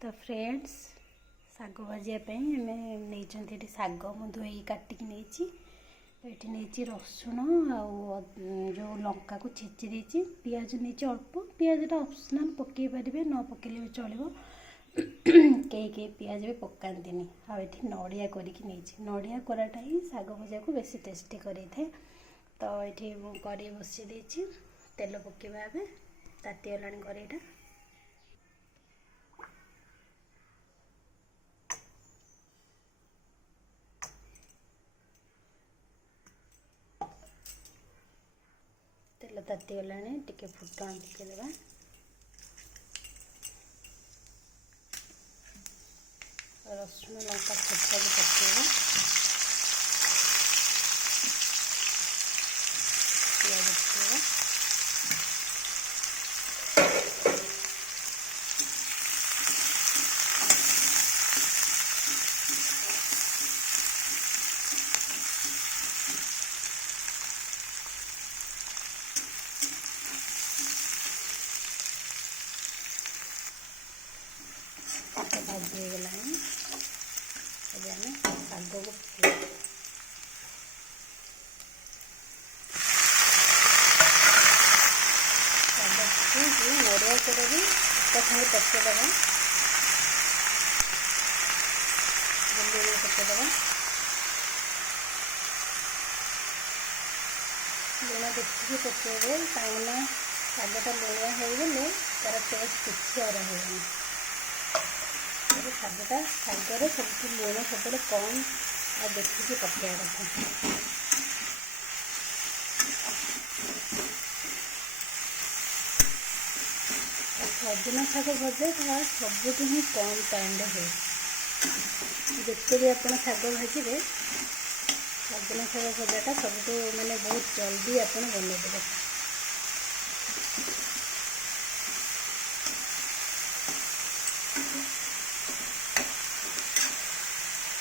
तो फ्रेंड्स शाग भाजापी आम नहीं शाग मुझे धोई काटिकी नहीं तो ये नहीं रसुण जो लंका को छेची देती पिज नहीं अल्प पिजटा ऑप्शनल पकई पारे न पकेले भी चलो कई पिज भी पकाती आठी नड़िया करके नड़िया कोराटा ही शाग भजा को बेसी टेस्टी कर तो ये कड़े बसी देती तेल पकेबा ए तातीगला कड़ेईटा तेल तातीगला टिके फुटण पकईदेवा रसुण लंका छेचा भी पकेबा पियाज पकेबा भाजी गला ଏବେ ଆମେ ଶାଗକୁ ପକେଇବା ଶାଗ ପକେଇକି ନଡ଼ିଆ କୋରା ବି ଏକା ସାଙ୍ଗେ ପକେଇଦେବା ବୁଲେଇ ପକେଇଦେବା ଲୁଣ ଦେଖିକି ପକେଇବେ କାହିଁକିନା ଶାଗଟା ଲୁଣିଆ ହେଇଗଲେ ତାର ଟେଷ୍ଟ କିଛି ଆଉ ରହିବନି शागटा शागर सब लुण सब कम आ देखिए पकड़ रखा सजना शाग भजा सब ही कम टाइम हुए जिते भी आप शाग भाजवे सजना शाग भजाटा सब माने बहुत जल्दी आप बनईदेवे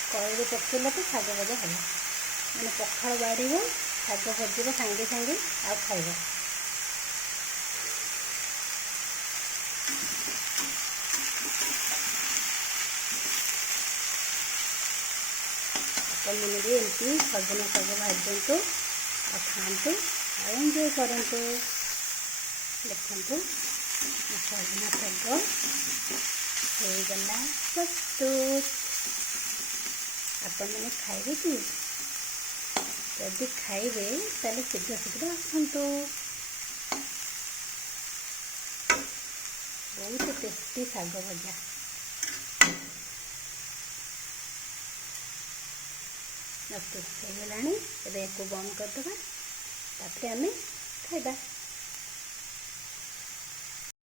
कड़े पकेला तो शाग भजा है मैंने पखाड़ बाड़ी शाग भजब सांगे सांगे आ खाइबा अपन मैंने एमती सजना शाग भाजतु आ खातु आ एंजॉय करतु देखु सजना शाग होगला प्रस्तुत आपण मैंने खाइबे कि जदि खाइबे ताले शीघ्र शीघ्र आसतु बहुत टेस्टी शाग भजा ओके होगला बंद करदे आम खाइबा।